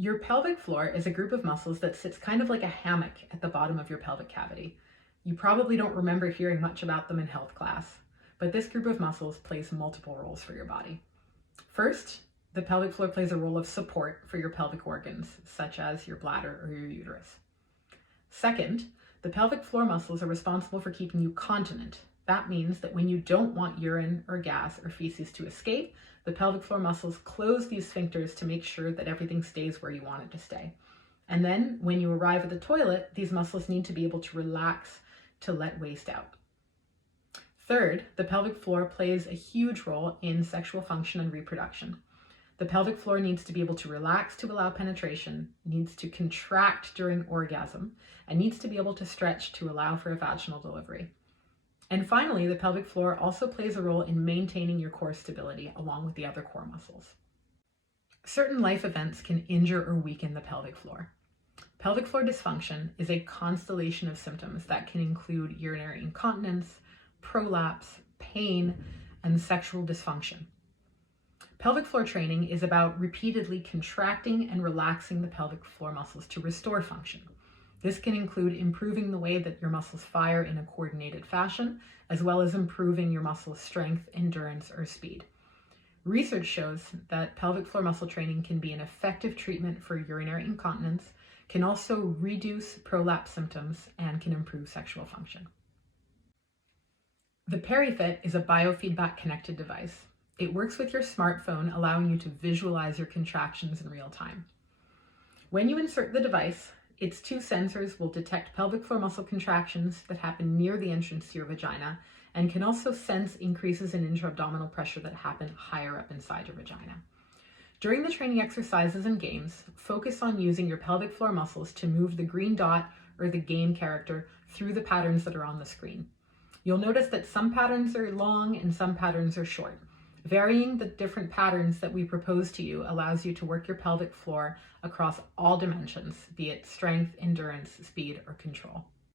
Your pelvic floor is a group of muscles that sits kind of like a hammock at the bottom of your pelvic cavity. You probably don't remember hearing much about them in health class, but this group of muscles plays multiple roles for your body. First, the pelvic floor plays a role of support for your pelvic organs, such as your bladder or your uterus. Second, the pelvic floor muscles are responsible for keeping you continent. That means that when you don't want urine or gas or feces to escape, the pelvic floor muscles close these sphincters to make sure that everything stays where you want it to stay. And then when you arrive at the toilet, these muscles need to be able to relax to let waste out. Third, the pelvic floor plays a huge role in sexual function and reproduction. The pelvic floor needs to be able to relax to allow penetration, needs to contract during orgasm, and needs to be able to stretch to allow for a vaginal delivery. And finally, the pelvic floor also plays a role in maintaining your core stability along with the other core muscles. Certain life events can injure or weaken the pelvic floor. Pelvic floor dysfunction is a constellation of symptoms that can include urinary incontinence, prolapse, pain, and sexual dysfunction. Pelvic floor training is about repeatedly contracting and relaxing the pelvic floor muscles to restore function. This can include improving the way that your muscles fire in a coordinated fashion, as well as improving your muscle strength, endurance, or speed. Research shows that pelvic floor muscle training can be an effective treatment for urinary incontinence, can also reduce prolapse symptoms, and can improve sexual function. The Perifit is a biofeedback connected device. It works with your smartphone, allowing you to visualize your contractions in real time. When you insert the device, its two sensors will detect pelvic floor muscle contractions that happen near the entrance to your vagina and can also sense increases in intra-abdominal pressure that happen higher up inside your vagina. During the training exercises and games, focus on using your pelvic floor muscles to move the green dot or the game character through the patterns that are on the screen. You'll notice that some patterns are long and some patterns are short. Varying the different patterns that we propose to you allows you to work your pelvic floor across all dimensions, be it strength, endurance, speed, or control.